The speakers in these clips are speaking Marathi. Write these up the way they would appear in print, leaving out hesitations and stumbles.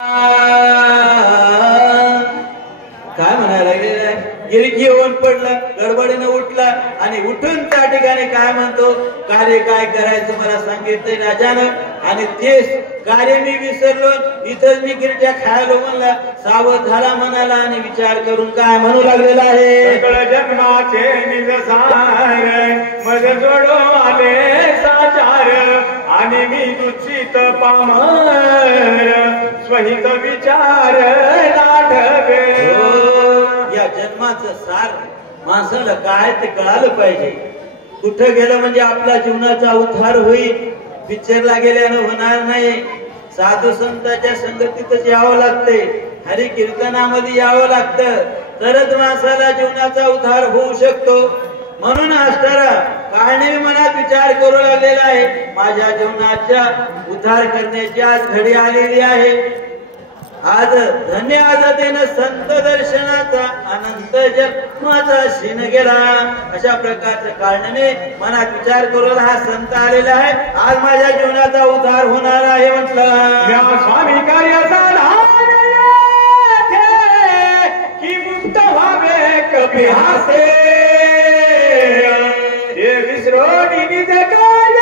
काय म्हणायला लागलेला गिरकी होऊन पडला, गडबडीने उठला आणि उठून त्या ठिकाणी काय म्हणतो, कार्य काय करायचं मला सांगितलंय राजानं आणि तेच कार्य मी विसरलो, इथंच मी गिरट्या खायलो म्हणला. सावध झाला म्हणाला आणि विचार करून काय म्हणू लागलेला आहे, सकळ जन्माचे निज सार मज जोडो आले साचार आणि मी दुचित पामर स्वहित विचार लाढवे. या जन्माचं सार माणसाला काय ते कळालं पाहिजे. कुठं गेलं म्हणजे आपल्या जीवनाचा उद्धार होईल. पिक्चरला गेल्यानं होणार नाही. साधू संतांच्या संगतीतच यावं लागते, हरी कीर्तनामध्ये यावं लागतं, तरच माणसाला जीवनाचा उद्धार होऊ शकतो. म्हणून असणारा काळने मनात विचार करू लागलेला आहे, माझ्या जीवनाच्या उद्धार करण्याची आज घडी आलेली आहे. आज धन्य आजातेनं संत दर्शनाचा अनंत जन्माचा शीन गेला. अशा प्रकारच्या कारणाने मनात विचार करून हा संत आलेला आहे. आज माझ्या जीवनाचा उद्धार होणार आहे म्हटलं. स्वामी कार्याचा की मुक्त व्हावे कपी हासे हे विसरोनी निज कार्य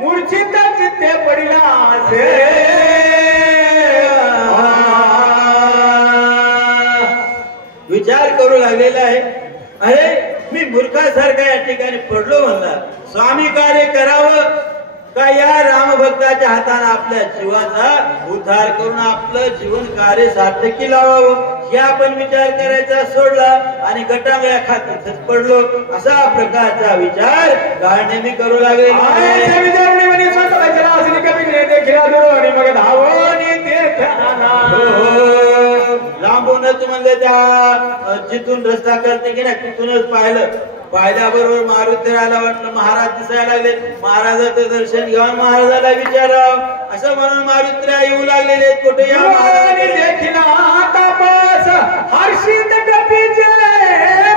मूर्छितच ते पडिला असे. विचार करू लागलेला आहे, अरे मी मूर्खासारखा या ठिकाणी पडलो म्हणला. स्वामी कार्य करावं का या रामभक्ताच्या हाताने आपल्या जीवाचा उद्धार करून आपलं जीवन कार्य सार्थकी लावावं हे आपण विचार करायचा सोडला आणि गटांगळ्या खात पडलो. असा प्रकारचा विचार गाळणे करू लागले. लांबूनच म्हणजे त्या जिथून रस्ता करते की नाही तिथूनच पाहिल्याबरोबर मारुतीला वाटलं महाराज दिसायला लागले. महाराजाचं दर्शन घेऊन महाराजाला विचारावं असं म्हणून मारुतीला येऊ लागलेले. कुठे या हर्षित कपीचे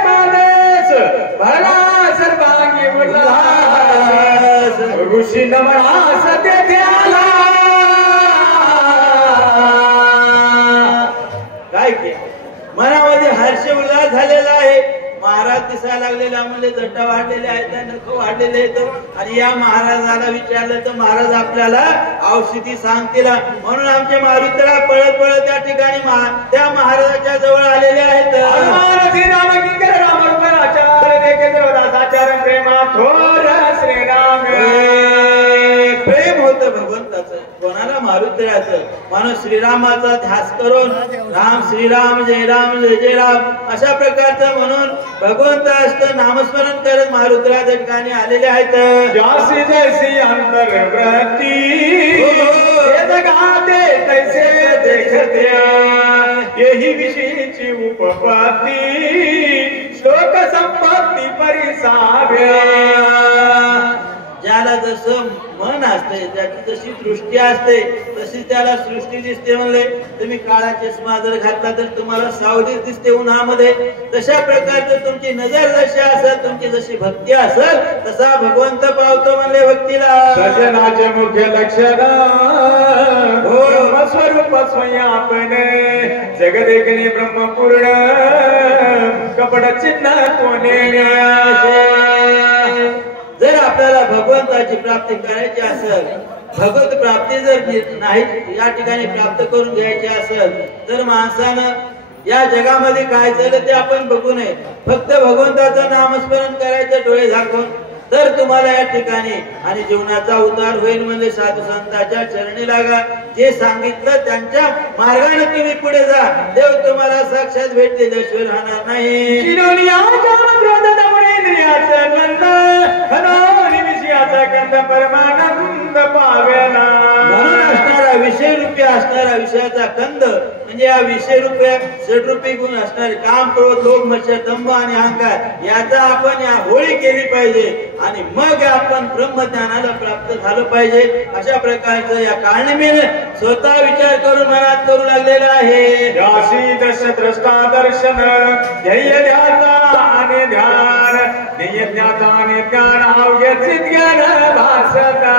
मानस भला सर्वांगी उल्हास ऋषी नमनास तेथे आला. काय केलं मनामध्ये हर्ष उल्हास झालेला आहे. महाराज दिसायला लागलेला म्हणजे जट्टा वाढलेले आहेत, नख वाढलेले आहेत आणि या महाराजाला विचारलं तर महाराज आपल्याला औषधी सांगतील. म्हणून आमच्या मारुतीला पळत पळत त्या ठिकाणी त्या महाराजाच्या जवळ आलेले आहेत. प्रेम होतं भगवंताचं, कोणाला मारुतीचं. माणूस श्रीरामाचा ध्यास करून राम श्रीराम जय राम जय जय राम अशा प्रकारचं म्हणून भगवंत असतं नामस्मरण करत मारुतीला त्या ठिकाणी आलेले आहेत. जैसी जैसी अंतर्वृत्ती जगाते तैसे देखते यही विषयीची उपपत्ती श्लोक संपत्ती परिसाव्या. ज्याला जसं मन असते, ज्याची जशी दृष्टी असते तशी त्याला सृष्टी दिसते. म्हणले तुम्ही काळा चष्मा जर घातला तर तुम्हाला सावलीच दिसते उन्हामध्ये. तशा प्रकारचं तुमची नजर जशी असेल, तुमची जशी भक्ती असेल तसा भगवंत पावतो म्हणले भक्तीला. सजनाचे मुख्य लक्षण हो स्वरूप स्वयंपणे जगदेकने ब्रह्मपूर्ण कपड चिन्ह कोणे. जर आपल्याला भगवंताची प्राप्ती करायची असेल, भगवत प्राप्ती जर नाही या ठिकाणी प्राप्त करून घ्यायची असेल तर माणसानं या जगामध्ये काय चाललं ते आपण बघू नये. फक्त भगवंताचं नामस्मरण करायचं डोळे झाकून, तर तुम्हाला या ठिकाणी आणि जीवनाचा उद्धार होईल. म्हणजे साधू संतांच्या चरणी लागा, जे सांगितलं त्यांच्या मार्गाने तुम्ही पुढे जा. देव तुम्हाला साक्षात भेटल्याशिवाय राहणार नाही. परमानंद पावेना म्हणून असणारा विषय रूपी असणारा विषयाचा कंद म्हणजे या विषय रूपया षडरूपी गुण असणारे काम, क्रोध, लोभ, मत्सर, दंभ आणि अहंकार याचा आपण या होळी केली पाहिजे आणि मग आपण ब्रह्मज्ञानाला प्राप्त झालं पाहिजे. अशा प्रकारचं या कारणाने स्वतः विचार करून मनात करू लागलेला आहे. राशी दश द्रष्टा दर्शन ध्येय ध्याता आणि ध्यान ध्येय ज्ञाता आणि ज्ञान अवघ्याचे ज्ञान भासता.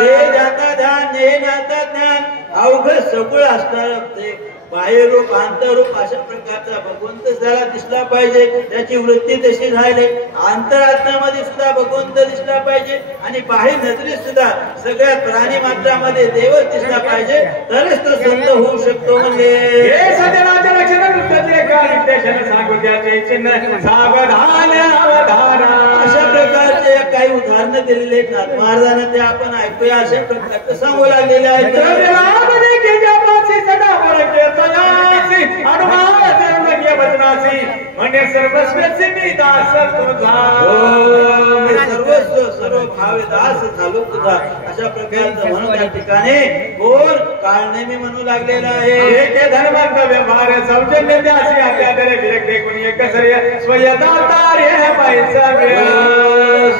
ध्येय ध्याता ध्यान ध्येय ज्ञाता ज्ञान अवघड सगळं असणार ते बाह्यरूप आंतररूप अशा प्रकारचा भगवंत त्याला दिसला पाहिजे, त्याची वृत्ती तशी झाली. अंतरात्म्यामध्ये सुद्धा भगवंत दिसला पाहिजे आणि बाह्य नजरेत सुद्धा सगळ्या प्राणी मात्रामध्ये देवच दिसला पाहिजे, तरच तो संत होऊ शकतो. म्हणजे अशा प्रकारचे काही उदाहरणं दिलेले आहेत महाराजांना, ते आपण ऐकूया. अशा प्रकारचे सांगू लागलेले आहेत. म्हणजे सर्वस्वचे मी दास तुझा, सर्वस्व सर्व भावे दास झालो तुझा. अशा प्रकारचं म्हणून त्या ठिकाणी कोण काळनेमी म्हणू लागलेला आहे. एके धर्मांत व्यवहार सौजन्य द्यासी आपल्या दरे विरक्ते कोणी एकसर्य स्वयदातार्य पैसा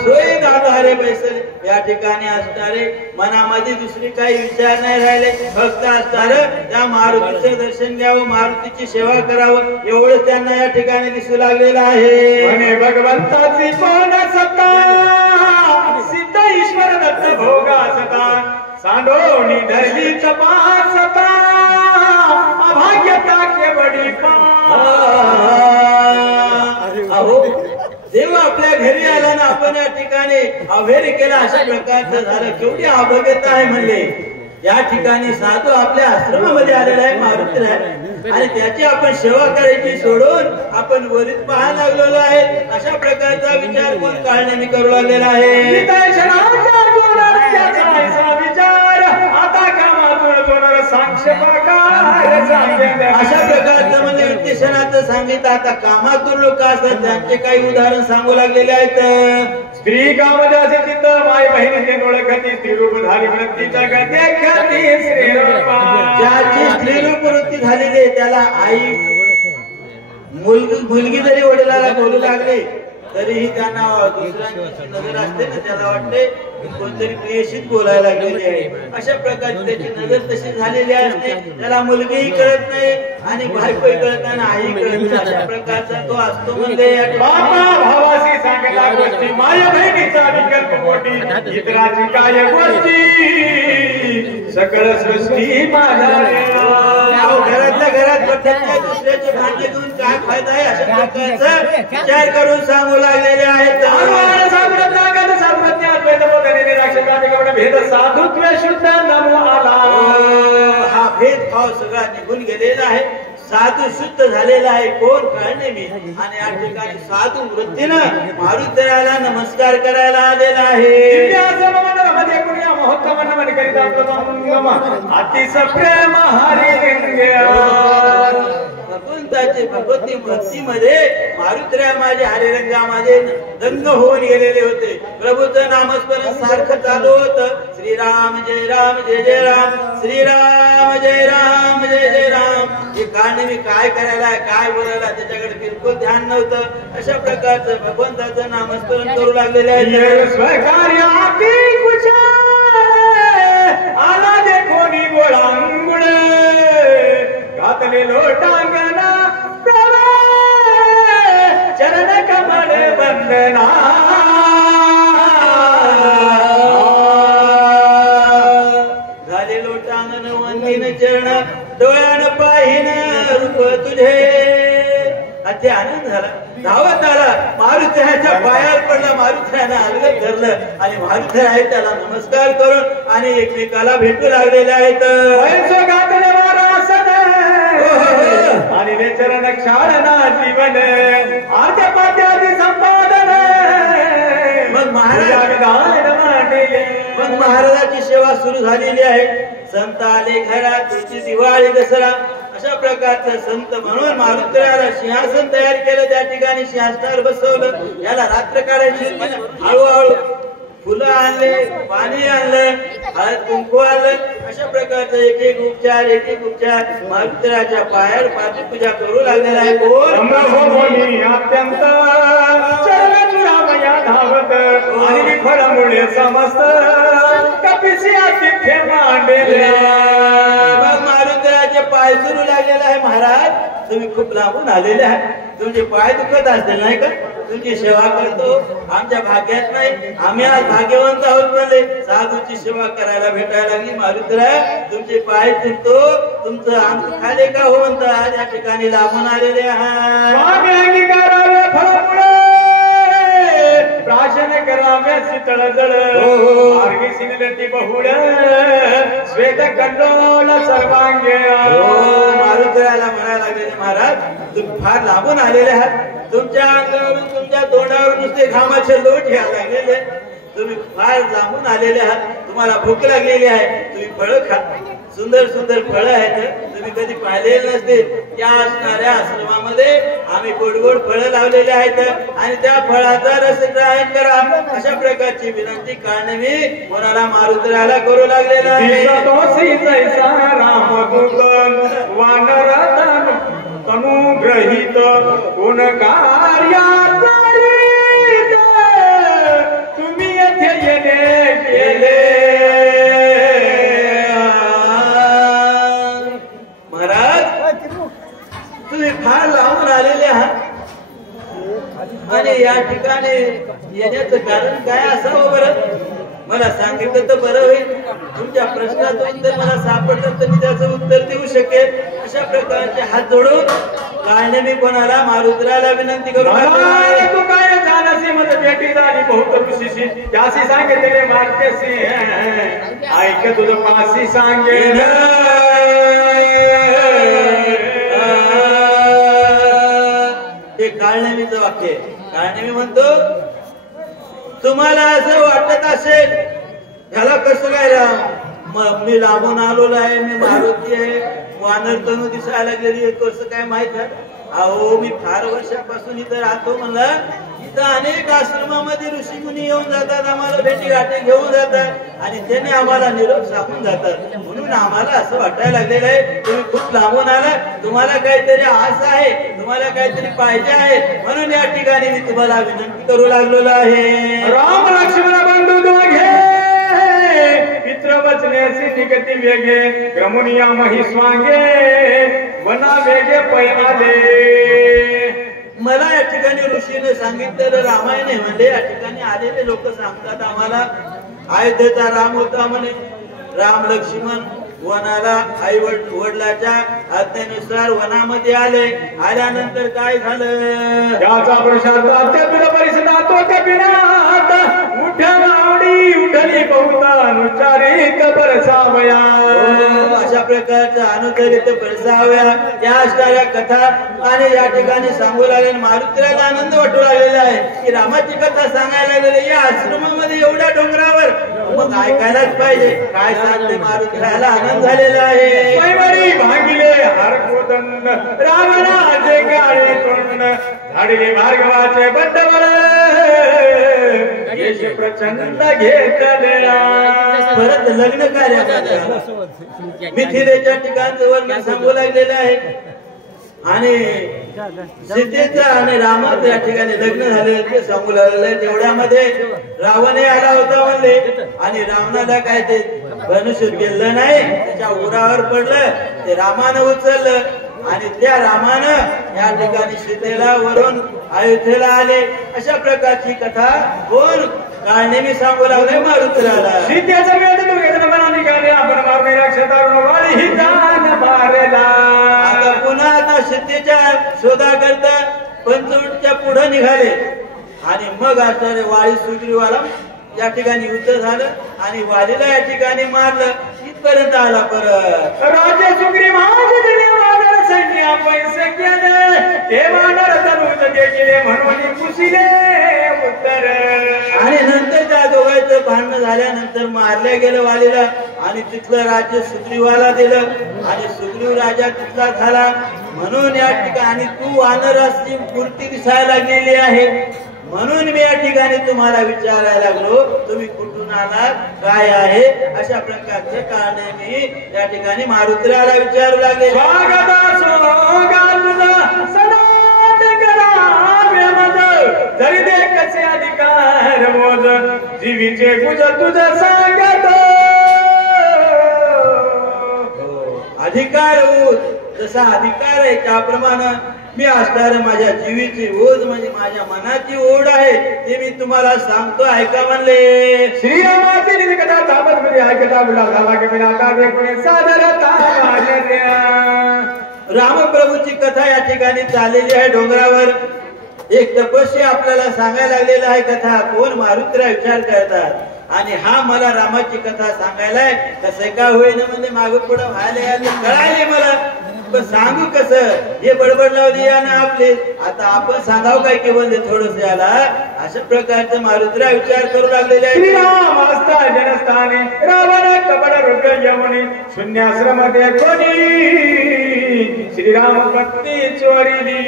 सोय दातारे पैसे या ठिकाणी असणारे मनामध्ये दुसरी काही विचार नाही राहिले, फक्त असणार त्या मारुतीचं दर्शन घ्यावं, मारुतीची सेवा करावं एवढं त्यांना या ठिकाणी दिसू लागलेलं आहे. म्हणे भगवंताची कोण सत्ता सिद्ध ईश्वर दत्त भोगा सता सांडोणी धरली तपासता अभाग्यता के बडी अहो देव आपल्या घरी आला ना आपण या ठिकाणी अभेर केला, अशा प्रकारचं झालं. केवढी अभगता आहे म्हणले. या ठिकाणी साधू आपल्या आश्रमामध्ये आलेला आहे, मारुती आहे आणि त्याची आपण सेवा करायची सोडून आपण वरीच पाहायला लागलेलो आहे. अशा प्रकारचा विचार कोण काळनेमी करू लागलेला आहे. अशा प्रकारचं म्हणजे वित्तेषणाचं सांगितलं. आता कामातून लोक असतात त्यांचे काही उदाहरण सांगू लागलेले आहेत. स्त्री कामध्ये असे चित्त माय बहिणीचे ओळखती स्त्रीरूप झाली वृत्तीच्या गती ज्याची स्त्रीरूप वृत्ती झालेली आहे त्याला आई मुलगी जरी वडिलाला बोलू लागले तरीही त्यांना दुसऱ्यांची नजर असते ना, त्याला वाटते कोणतरी प्रियशीच बोलायला लागलेली आहे. अशा प्रकारे त्याची नजर तशी झालेली असते. त्याला मुलगीही कळत नाही आणि बायकोही कळत नाही, आईही कळत नाही. अशा प्रकारचा तो असतो. म्हणजे बापा भावाशी सांगला गोष्टी माय बहिणीचा विकल्प मोठी इतराची काय गोष्टी सकळ सृष्टी माझ्या घरातल्या घरात पटत नाही, दुसऱ्याचे भांडे घेऊन काय फायदा आहे. अशा प्रकारचा विचार करून सांगू लागलेले आहेत. भेद साधुत्व शुद्ध नमो आला. हा भेदभाव सगळा निघून गेलेला आहे, साधू शुद्ध झालेला आहे. कोण काळनेमी आणि या ठिकाणी साधू वृत्तीनं मारुतीला नमस्कार करायला आलेला आहे. अतिसप्रेम हरी भगवंताचे भगवती भक्तीमध्ये मारुतीराय माझे हरिरंगामध्ये दंग होऊन गेलेले होते. प्रभूचं नामस्मरण सारखं चालू होतं. श्रीराम जय राम जय जय राम, श्रीराम जय राम जय जय राम. हे काळनेमी काय करायला काय बोलायला त्याच्याकडे बिलकुल ध्यान नव्हतं. अशा प्रकारचं भगवंताचं नामस्मरण करू लागलेले आहे. आला देखोनी गोळांगुळ घातले लोटांगणा चरण कमळ वंदना झाले लोटांगण वंदीन चरण डोळ्यान पाहिन रूप तुझे. अति आनंद झाला. धावत आला मारुतीच्या पायावर पडला, मारुतीने अलगद धरलं आणि मारुती त्याला नमस्कार करून आणि एकमेकाला भेटू लागलेले आहेत. आणि चरण क्षाळना जीवन आद्य पाद्यादी संपादन मग महाराजाची सेवा सुरू झालेली आहे. संत आले घरात, तुझी दिवाळी दसरा अशा प्रकारचं संत म्हणून मारुतीला सिंहासन तयार केलं. त्या ठिकाणी सिंहासनावर बसवलं. याला रात्र काढायची होती ना, हळूहळू फुलं आणले, पाणी आणलं, हळद कुंकू आणलं. अशा प्रकारचं एक एक उपचार मारुतीच्या पायावर पाठी पूजा करू लागलेला आहे. अत्यंत धावत आणि फळमुळे समस्त कपिसी आतिथ्य मांडले. मारुतीचे पाय सुरू लागलेला आहे. महाराज तुम्ही खूप लांबून आलेले आहे, तुमचे पाय दुखत असतील नाही का? तुमची सेवा करतो. आमच्या भाग्यात नाही, आम्ही आज भाग्यवंत आहोत म्हणले साधूची सेवा करायला भेटायला लागली. मारुतीराय तुमचे पाय तुटतो, तुमचं अंग खाले का हो म्हणता आज या ठिकाणी लांबून आलेले आहात. स्वामी अंगीकारावे फळपुळे प्राशन कराव्यासी तळजळ मार्गी सिनलती बहुळ श्वेत कंडोल सर्वांगे. मारुतीरायला म्हणायला लागलेले महाराज तुम्ही फार लांबून आलेले आहात. तुमच्या अंगावरून तुमच्या तोंडावरून नुसते घामाचे लोट घ्यायला लागलेले. तुम्ही फार लांबून आलेले आहात, तुम्हाला भूक लागलेली आहे. तुम्ही फळं खा, सुंदर सुंदर फळं आहेत, तुम्ही कधी पाहिलेले नसतील. त्या असणाऱ्या आश्रमामध्ये आम्ही गोड गोड फळं लावलेले आहेत आणि त्या फळाचा रस ग्रहण करा अशा प्रकारची विनंती काढणे कोणाला मारुतीरायला करू लागलेला आहे. वानर अनुग्रहित कोण कार्यात तुम्ही येथे येणे केले. तुम्ही फार लांबून आलेले आहात आणि या ठिकाणी येण्याचं कारण काय असावं बरं मला सांगितलं तर बरं होईल. तुमच्या प्रश्नाचं उत्तर मला सापडलं तर मी त्याचं उत्तर देऊ शकेल. अशा प्रकारचे हात जोडून काय मी कोणाला मारुतीरायला विनंती करू तू काय झालासी मत भेटी झाली बहुत खुशीशी त्याशी सांगितले मार्केसी ऐक तुझं पाशी सांगेन. हे काळनेमीचं वाक्य काळनेमी म्हणतो तुम्हाला असं वाटत असेल ह्याला कसं काय राम मी लांबून आलेलो आहे, मी मारुती आहे, वानर तनू दिसायला लागलेली कसं काय माहित आहे. अहो मी फार वर्षापासून इथं राहतो म्हणला. इथं अनेक आश्रमामध्ये ऋषी मुनी येऊन जातात, आम्हाला भेटी गाठी घेऊन जातात आणि त्याने आम्हाला निरोप सांगून जातात. म्हणून आम्हाला असं वाटायला लागलेलं आहे तुम्ही खूप लांबून आला, तुम्हाला काहीतरी आस आहे, तुम्हाला काहीतरी पाहिजे आहे, म्हणून या ठिकाणी मी तुम्हाला विनंती करू लागलेलो आहे. राम लक्ष्मण बंधू दोघे पित्र वचनेसी निगती वेगे क्रमुनिया मही स्वांगे वना वेगे पयाले. मला या ठिकाणी ऋषीने सांगितलेलं रामायण आहे म्हणजे या ठिकाणी आलेले लोक सांगतात आम्हाला अयोध्येचा राम होता म्हणे. राम लक्ष्मण वनाला आई वडिलाच्या आज्ञेनुसार वनामध्ये आले. आल्यानंतर काय झालं त्याचा प्रशांत अत्यंत परिसरात कपिनाथ उठ्या आवडी उठली बहुता अनुचारित परसावया. अशा प्रकारचा अनुचरित परसावया त्या असणाऱ्या कथा आणि या ठिकाणी सांगू लागले. मारुतीरायला आनंद वाटू लागलेला आहे की रामाची कथा सांगायला लागलेली या आश्रमामध्ये एवढ्या डोंगरावर, मग ऐकायलाच पाहिजे. काय सांगते मारुतीरायला आनंद झालेला आहे. भांगिले हरकोदंड रावणाचे काळे तोंड झाडले भार्गवाचे बंडवळ यश प्रचंड घेतलेला. परत लग्न कार्यामध्ये मिथिलेच्या ठिकाणचं वर्णन सांगू लागलेलं आहे आणि सीतेचं आणि रामाचं या ठिकाणी लग्न झालेलं ते सांगू लागलेलं आहे. तेवढ्यामध्ये रावण आला होता म्हणले आणि रावणाला काय ते धनुष्य गेलं नाही, त्याच्या उरावर पडलं, ते रामानं उचललं आणि त्या रामानं या ठिकाणी सीतेला वरून अयोध्येला आले. अशा प्रकारची कथा कोण काळनेमी सांगू लागले मारुतीरायला. सीतेचा वेळ मना निघाले आपण मारणे रक्षतारुण वाळी ही जान मारला. आता पुन्हा आता सीतेच्या शोधाकरता पंचवटीच्या पुढे निघाले आणि मग असणारे वाळी सुग्रीवाला या ठिकाणी युद्ध झालं आणि वालीला या ठिकाणी मारलं. इथपर्यंत आला परत राजे सुग्रीव वानर सैन्य पैसे केले ते वानर तरुण गेले म्हणून कुशीले उत्तर. आणि नंतर त्या दोघांचं भांडण झाल्यानंतर मारल्या गेलं वालीला आणि तिथलं राज्य सुग्रीवाला दिलं आणि सुग्रीव राजा तिथला झाला. म्हणून या ठिकाणी तू वानराची मूर्ती दिसायला लागलेली आहे. म्हणून मी या ठिकाणी तुम्हाला विचारायला लागलो तुम्ही कुठून आलात काय आहे. अशा प्रकारचे कारणे मी या ठिकाणी मारुतीरायला विचारू लागले. जरी दे कसे अधिकार मोज जीवीचे गुज तुझं सांगत. अधिकार जसा अधिकार आहे त्याप्रमाणे मी असणार माझ्या जीवीची ओढ म्हणजे माझ्या मनाची ओढ आहे ते मी तुम्हाला सांगतो, ऐका म्हणले. श्रीरामाची निधी कथा तापत मध्ये ऐकता बुला झाला की बिना काव्य कोणी सादरता आचार्य. रामप्रभूची कथा या ठिकाणी चाललेली आहे डोंगरावर. एक तपस्वी आपल्याला सांगायला लागलेला आहे कथा. कोण मारुतीला विचार करतात आणि हा मला रामाची कथा सांगायलाय. कसं का होईना म्हणजे मागे पुढे व्हायला कळाले मला, पण सांगू कसं हे बडबड लावली यानं आपले. आता आपण सांगाव काय की म्हणजे थोडस याला अशा प्रकारचं मारुतीला विचार करू लागलेले आहे. श्रीराम असता जनस्थाने रावण कपड रुद्र यमुनी शून्याश्रमध्ये कोणी श्रीराम भक्ती चोरीली.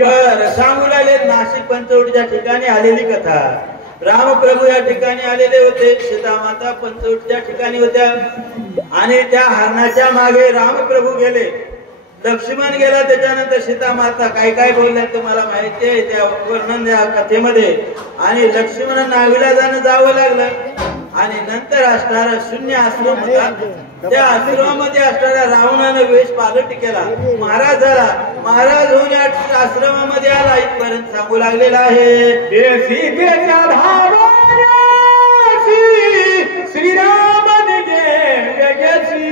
बर सांगू लागले. नाशिक पंचवटीच्या ठिकाणी आलेली कथा. रामप्रभू या ठिकाणी आलेले होते, सीतामाता पंचवटीच्या ठिकाणी होत्या आणि त्या हरणाच्या मागे रामप्रभू गेले, लक्ष्मण गेला, त्याच्यानंतर सीतामाता काय काय बोलल्या तुम्हाला माहिती आहे त्या वर्णन या कथेमध्ये. आणि लक्ष्मण नाविलाजानं जावं लागलं आणि नंतर असणारा शून्य आश्रम होता, त्या आश्रमामध्ये असणाऱ्या रावणानं वेश पालट केला, महाराज झाला. महाराज होऊन या आश्रमामध्ये आला इथपर्यंत सांगू लागलेला आहे. सीतेच्या धावासी श्रीराम निघेची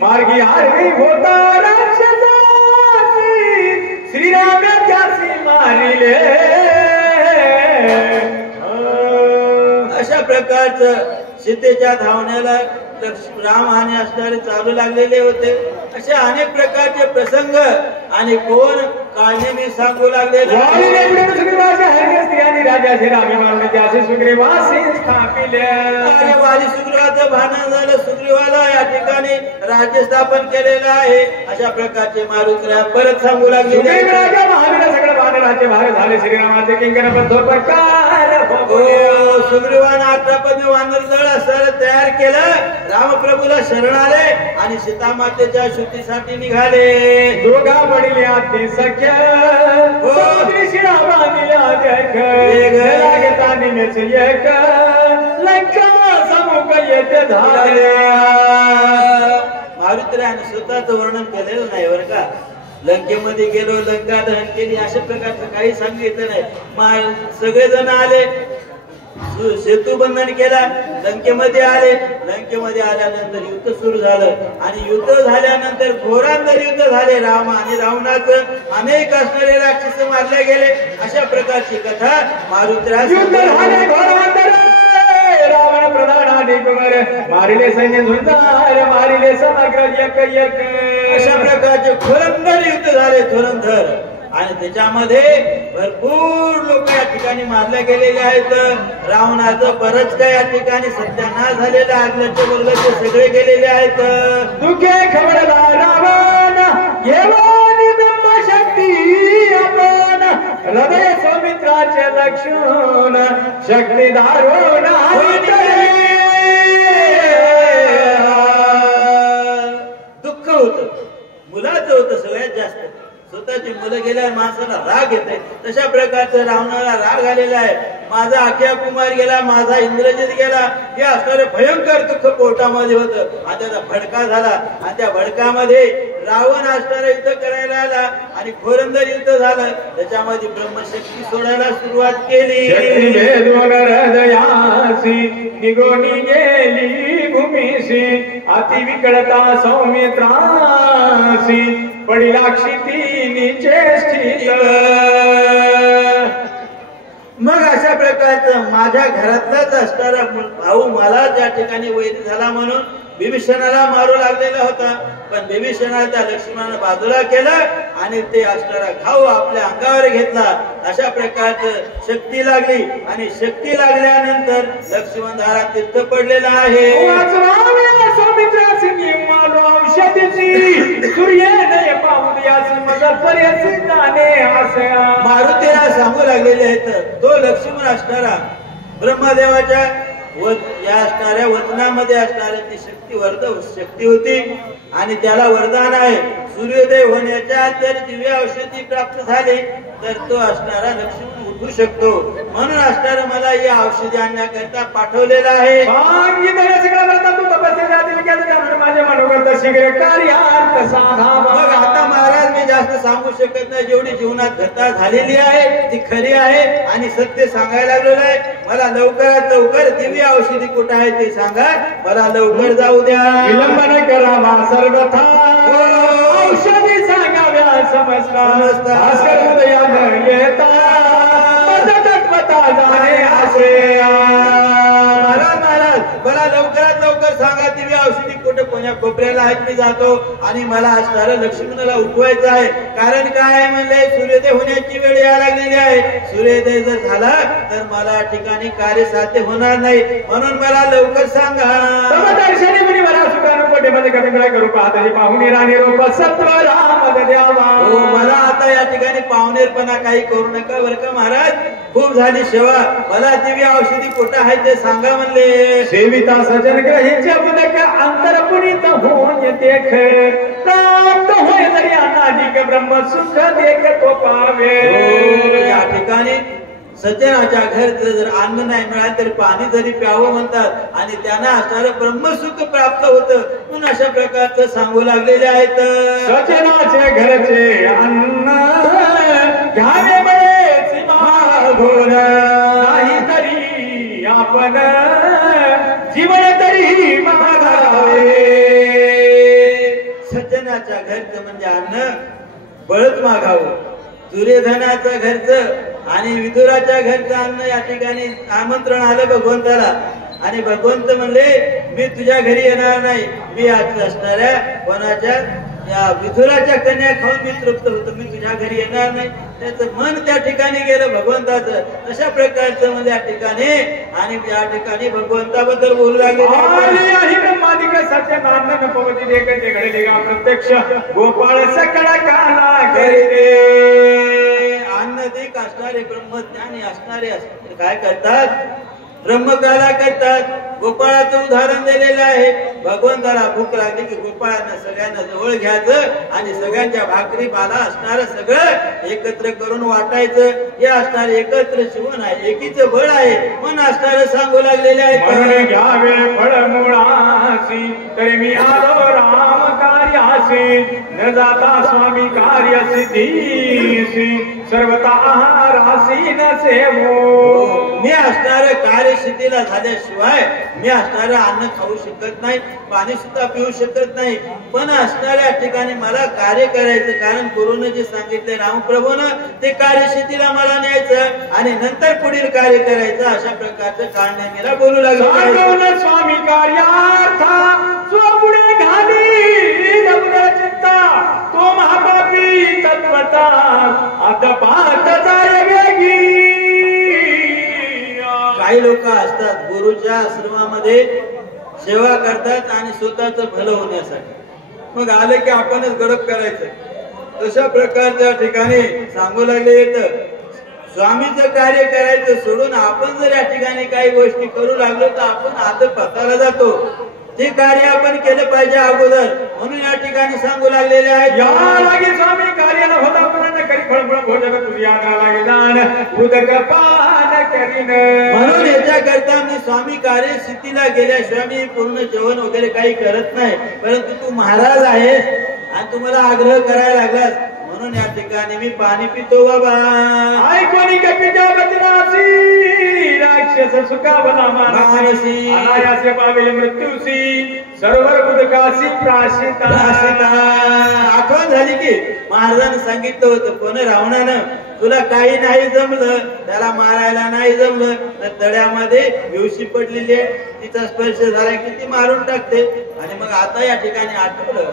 मार्गी आरवी होता राक्षसासी श्रीराम त्यासी मारिले. अशा प्रकारचं सीतेच्या धावण्याला राम आणि असणारे चालू लागलेले होते. असे अनेक प्रकारचे प्रसंग आणि कोण काळने मी सांगू लागलेले. वाली सुग्रीवाचं भांडण झालं, सुग्रीवाला या ठिकाणी राज्य स्थापन केलेलं आहे. अशा प्रकारचे मारुतीला परत सांगू लागले. महावीर सगळं भांडण राज्य भार झाले श्रीरामाचे किंकरबद्ध प्रकार. सुग्रीवानं अठरापदी वानर दळ असं तयार केलं, रामप्रभूला शरण आले आणि सीतामातेच्या शुद्धीसाठी निघाले. दुर्गा पडली आधी सख्य श्रीरामा दिल्या देख निमेच एक लंका समुख येते झाले. मारुतीने स्वतःच वर्णन केलेलं नाही बरं का. लंकेमध्ये गेलो, लंका दहन केली, अशा प्रकारचं काही सांगितलं नाही. सगळेजण आले, सेतू बंधन केला, लंकेमध्ये आले. लंकेमध्ये आल्यानंतर युद्ध सुरू झालं आणि युद्ध झाल्यानंतर घोरांतर युद्ध झाले. राम आणि रावणाचं अनेक असणारे राक्षस मारले गेले. अशा प्रकारची कथा मारुतीला रावण प्रधान मारिले सैन्य झुंजार मारिले समग्र एक एक. अशा प्रकारचे धुरंधर युद्ध झाले, धुरंधर. आणि त्याच्यामध्ये भरपूर लोक या ठिकाणी मारले गेलेले आहेत. रावणाचं बरंच काही या ठिकाणी सत्यानाश झालेला, आगल्याचे वर्गाचे सगळे गेलेले आहेत. दुखे खबरला रावण येवानी ब्रह्मशक्ती आपण हृदय सौमित्राचे लक्षण शक्ती दारुण दुःख होत, मुलाचं होतं सगळ्यात जास्त. स्वतःची मुलं गेल्यावर माणसाला राग येते. तशा प्रकारचा रावणाला राग आलेला आहे. माझा अख्या कुमार गेला, माझा इंद्रजित गेला, हे असणारे भयंकर दुःख पोटामध्ये होतं आणि त्याचा भडका झाला. आणि त्या भडकामध्ये रावण असणारा युद्ध करायला आला आणि घोरंदर युद्ध झालं. त्याच्यामध्ये ब्रह्मशक्ती सोडायला सुरुवात केली. निगोनी गेली भूमीशी अति विकळता सौमित्रासी पडिलाक्षी तिनी चेष्टित. मग अशा प्रकारचं माझ्या घरातलाच असणारा भाऊ मला त्या ठिकाणी वैर झाला म्हणून बिभीषणाला मारू लागलेला होता. पण बिभीषणाला त्या लक्ष्मणानं बाजूला केलं आणि ते असणारा घाव आपल्या अंगावर घेतला. अशा प्रकारचं शक्ती लागली आणि शक्ती लागल्यानंतर लक्ष्मण धारा तीर्थ पडलेला आहे. मारुतीला सांगू लागलेले आहेत. तो लक्ष्मण असणारा ब्रह्मदेवाच्या या असणाऱ्या वचनामध्ये असणाऱ्या ती शक्ती होती आणि त्याला वरदान आहे. सूर्योदय होण्याच्या जर दिव्य औषधी प्राप्त झाली तर तो असणारा लक्ष्मण उठू शकतो. म्हणून असणारा मला या औषधी आणण्याकरता पाठवलेला आहे. माझ्या मनोगत शीघ्र कार्यार्थ साधा. मग आता महाराज मी जास्त सांगू शकत नाही. जेवढी जीवनात घटना झालेली आहे ती खरी आहे आणि सत्य सांगायला लागलेलं आहे. मला लवकरात लवकर दिव्य औषधी कुठं आहे ते सांगा, मला लवकर जाऊ द्या. विलंबन करावा सर्वथा, औषधी सांगाव्या समजता, भास्कर हृदयान येता तत्वता जाणे असे. महाराज मला लवकरात लवकर सांगा दिव्य औषधी कुठे कोण्या कोपऱ्याला आहेत. मी जातो आणि मला असणारं लक्ष्मणाला उठवायचं आहे. कारण काय म्हणले, सूर्योदय होण्याची वेळ यायला लागलेली आहे. सूर्योदय जर झाला तर मला या ठिकाणी कार्य साध्य होणार नाही. म्हणून मला लवकर सांगा. दर्शनी मुनी मला सुखानुकोटे मध्ये कमी करू पाहता पाहुणे राणी रूप सत्व राम द्यावा. मला आता या ठिकाणी पाहुणेरपणा काही करू नका बरं का महाराज. खूप झाली सेवा. मला दिव्य औषधी कुठं आहे ते सांगा म्हणले. सेविता सजन ग्रहीचे उदक अंतर पुनीत होऊन येते प्राप्त होय जरी अनाधिक ब्रह्म सुख देख तो पावे. या ठिकाणी सज्जनाच्या घर जर अन्न नाही मिळालं तरी पाणी जरी प्यावं म्हणतात आणि त्यांना असणारं ब्रह्मसुख प्राप्त होतं. म्हणून अशा प्रकारचं सांगू लागलेले आहेत. सज्जनाचे घरचे अन्न घ्यावे बळेच मागून, नाही तरी आपण जीवन तरी मागावे. सज्जनाच्या घरचं म्हणजे अन्न बळच मागावं. दुर्योधनाचं घरचं आणि विदुराच्या घरचं अन्न या ठिकाणी आमंत्रण आलं भगवंताला आणि भगवंत म्हणले मी तुझ्या घरी येणार नाही. मी आज असणाऱ्या कोणाच्या या विदुराच्या कन्या खाऊन मी तृप्त होतो. मी तुझ्या घरी येणार नाही. त्याचं मन त्या ठिकाणी गेलं भगवंताचं. तशा प्रकारचं म्हणजे या ठिकाणी आणि या ठिकाणी भगवंताबद्दल बोलू लागले. प्रत्यक्ष गोपाळ सकळ काला अन्नदिक असणारे ब्रह्मज्ञानी असणारे काय करतात, ब्रह्मकाला करतात. गोपाळाचं उदाहरण दिलेलं आहे. भगवंताला भूक लागली की गोपाळांना सगळ्यांना जवळ घ्यायचं आणि सगळ्यांच्या भाकरी पाला असणारं सगळं एकत्र करून वाटायचं. हे असणारे एकत्र जीवन आहे, एकीचं बळ आहे म्हणून असणारं सांगू लागलेले आहे. घ्यावे फळमुळासी तरी मी आलो राम कार्यासी, न जाता स्वामी कार्य सिद्धीसी सर्वता रासी न सेवो. मी असणारं कार्यसिद्धीला झाल्याशिवाय मी असणारं अन्न खाऊ शकत नाही, पाणी सुद्धा पिऊ शकत नाही. पण असणाऱ्या ठिकाणी मला कार्य करायचं. कारण गुरुनं जे सांगितले रामप्रभूनं ते कार्यसिद्धीला मला न्यायचं आणि नंतर पुढील कार्य करायचं. अशा प्रकारचं काळनेमीला बोलू लागलं. स्वामी कार्यार्थ स्वपुढे घाली नवरा चित्ता तो महापापी तत्वता अदपात जाय वेगी. काही लोक असतात गुरुच्या आश्रमामध्ये सेवा करतात आणि स्वतःच भलं होण्यासाठी. मग आले की आपणच गडप करायचं. तशा प्रकारच्या ठिकाणी सांगू लागले येतं स्वामीचं कार्य करायचं सोडून आपण जर या ठिकाणी काही गोष्टी करू लागलो तर आपण आदर पताला जातो. ते कार्य आपण केलं पाहिजे अगोदर. म्हणून या ठिकाणी सांगू लागलेले आहेत. या लागे स्वामी कार्याला होता पण करी फळफळ भोजन तुझ्या लागे दान उदक पान करीन. म्हणून याच्याकरता मी स्वामी कार्य सिद्धीला गेल्याशिवाय मी पूर्ण जेवण वगैरे काही करत नाही. परंतु तू महाराज आहेस आणि तुम्हाला आग्रह करायला लागलास म्हणून या ठिकाणी मी पाणी पितो बाबा. ऐकोनी कपिता बदनासी राक्षस सुखावला मानसी अनायासे पावेल मृत्यूसी सर्वर उदकासी प्राशिता. आठवण झाली की महाराजांनी सांगितलं होतं कोण रावणानं तुला काही नाही जमलं, त्याला मारायला नाही जमलं तर तळ्यामध्ये बेवशी पडलेली आहे, तिचा स्पर्श झाला की ती मारून टाकते. आणि मग आता या ठिकाणी आठवलं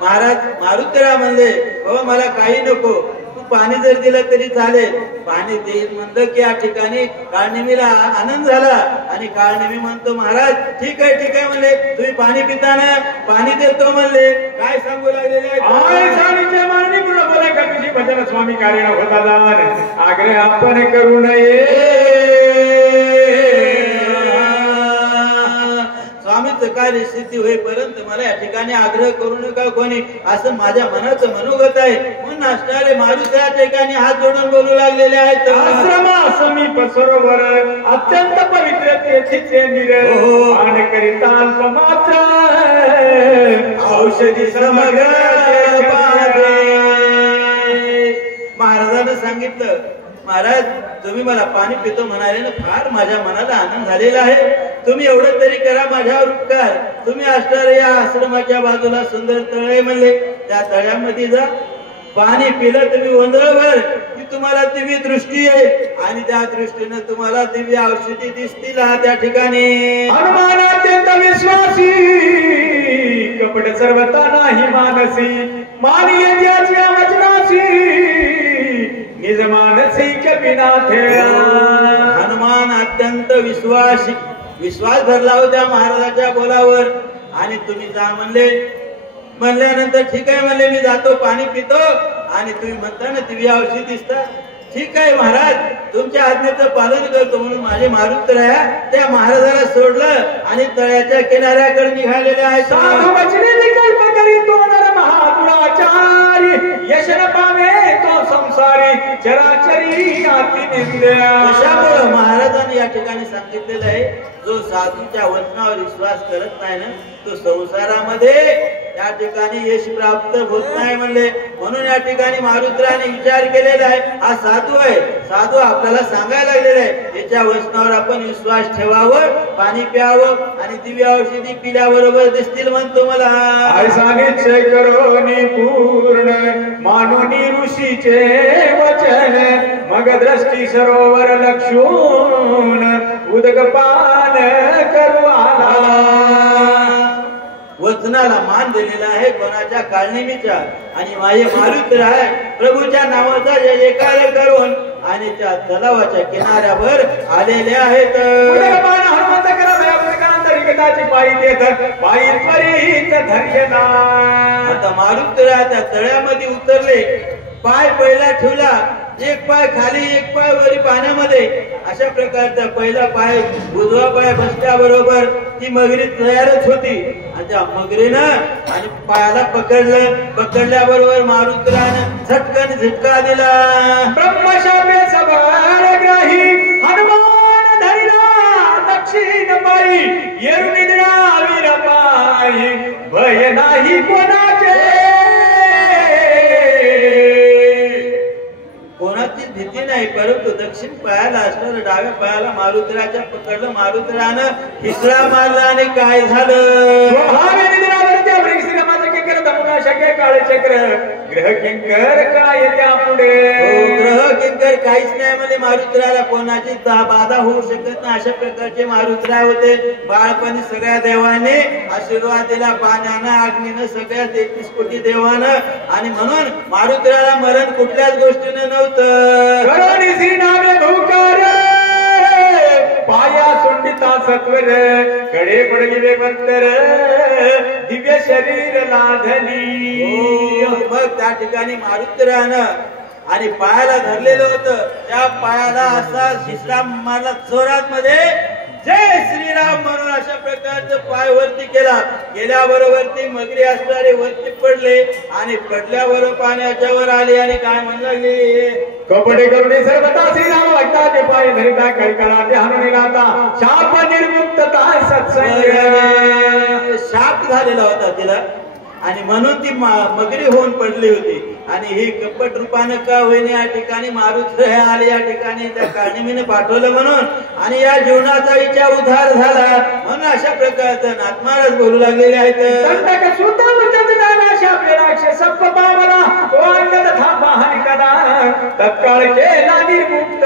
महाराज मारुतीला म्हणले बाबा मला काही नको, तू पाणी जर दिलं तरी चालेल. पाणी देईल म्हणलं की या ठिकाणी काळनेमीला आनंद झाला आणि काळनेमी म्हणतो महाराज ठीक आहे ठीक आहे म्हणले. तुम्ही पाणी पिताना पाणी देतो म्हणले. काय सांगू लागलेले भजन स्वामी कार्य होता जाण आग्रह आपण करू नये. स्वामीचं कार्य सिद्धी होईपर्यंत मला या ठिकाणी आग्रह करू नका कोणी, असं माझ्या मनाचं मनोगत आहे. म्हणून असणारे मारुती या ठिकाणी हात जोडून बोलू लागलेले आहेत. आश्रमा समीप सरोवर अत्यंत पवित्र तेथीचे निर आणि करिता अल्प मात्र औषधी समग्र महाराजांना सांगितलं, महाराज तुम्ही मला पाणी पितो म्हणाले ना, फार माझ्या मनाला आनंद झालेला आहे. तुम्ही एवढं तरी करा माझ्यावर उपकार. तुम्ही असणारे या आश्रमाच्या बाजूला सुंदर तळे म्हणले, त्या तळ्यामध्ये जा. पाणी पिलं तुम्ही वंदळभर की तुम्हाला दिव्य दृष्टी येईल आणि त्या दृष्टीने तुम्हाला दिव्य औषधी दिसतील. त्या ठिकाणी हनुमान अत्यंत विश्वासी, कपट सर्वता नाही मानसी, मानिये ज्याच्या वचनासी, निज मानसी कपिनाथ. हनुमान अत्यंत विश्वास धरला होता महाराजाच्या बोलावर. आणि तुम्ही जा म्हणले. म्हणल्यानंतर ठीक आहे म्हणले, मी जातो पाणी पितो. आणि तुम्ही म्हणता ना दिव्य औषधी दिसतात, ठीक आहे महाराज तुमच्या आज्ञेचं पालन करतो म्हणून माझे मारुतराया त्या महाराजाला सोडलं आणि तळ्याच्या किनाऱ्याकडे निघालेले आहेत. साधू वचने विकल्प करीतो नर महापुराचारी, यश न पावे तो संसारी, चराचरी अति निंद्या. कशामुळे महाराजांनी या ठिकाणी सांगितलेलं आहे, जो साधूच्या वचनावर विश्वास करत नाही ना, तो संसारामध्ये या ठिकाणी यश प्राप्त होत नाही म्हणले. म्हणून या ठिकाणी मारुतराने विचार केलेला आहे, हा साधू आहे, साधू आपल्याला सांगायला लागलेला आहे, याच्या वचनावर आपण विश्वास ठेवावं, पाणी प्यावं आणि दिव्य औषधी पिल्याबरोबर दिसतील म्हणतो मला. ऐसा निश्चय करोनी पूर्ण, मानोनी ऋषीचे वचन, मग दृष्टी सरोवर लक्षून, उदक पान करू आला. वचनाला मान दिलेला आहे कोणाच्या काळनिमीच्या. आणि माझे मारुतराय प्रभूच्या नावाचा जय जयकार करून आणि त्या तलावाच्या किनाऱ्यावर आलेले आहेत. हनुमंत करा पायी देत, पायी त्वरित धर्यना. आता मारुतराय त्या तळ्यामध्ये उतरले, पाय पहिला ठेवला, एक पाय खाली एक पाय वरी पाण्यामध्ये. अशा प्रकारचा पहिला पाय उजवा पाय बसल्याबरोबर ती मगरी तयारच होती. आणि त्या मगरीनं आणि पायाला पकडल्याबरोबर मारुतरानं झटकन झटका दिला. ब्रह्मशापे सबरग्राही हनुमान धरिला दक्षिण पायी, येरू निद्रा वीर पायी, भय नाही कोणाचे. कोणाचीच भीती नाही, परंतु दक्षिण पायाला असणारं डाव्या पायाला मारुतराच्या पकडलं. मारुतरानं हिसळा मारला आणि काय झालं. काळे चक्र ग्रह किंकर काय त्या पुढे. ग्रह किंकर काहीच नाही म्हणजे मारुतराला कोणाची बाधा होऊ शकत नाही. अशा प्रकारचे मारुतराय होते. बाळपणी सगळ्या देवाने आशीर्वाद दिला, पाण्यानं अग्नीनं सगळ्या 33 कोटी देवानं. आणि म्हणून मारुतराला मरण कुठल्याच गोष्टीनं नव्हतं. करोनिसी नामे भूकार पाया सोंडिता सत्वर, कडे पडगिले मंतर, दिव्य शरीर लाधली. मग त्या ठिकाणी मारुतरानं आणि पायाला धरलेलं होतं, त्या पायाला असा शिसरा मारला जोरात मध्ये, जय श्रीराम म्हणून अशा प्रकारचं पाय वरती केला. गेल्याबरोबर ती मगरी असणारे वरती पडले आणि पडल्याबरोबर पाण्याच्या वर आले आणि काय म्हणू लागले, कपडे करुणे सर्वता श्रीराम वाटताचे पाय धरिता कळकळा ते हाणून लाता, शाप निर्मुक्तता सत्संग. शाप झालेला होता तिला आणि म्हणून ती मगरी होऊन पडली होती. आणि ही कपट रूपानं का होईने या ठिकाणी मारुतराय आले, या ठिकाणी त्या काळनिमीने पाठवलं म्हणून. आणि या जीवनाचा हिचा उद्धार झाला म्हणून अशा प्रकारचं नाथ महाराज बोलू लागलेले आहेत. तत्काळ केला निर्मुक्त.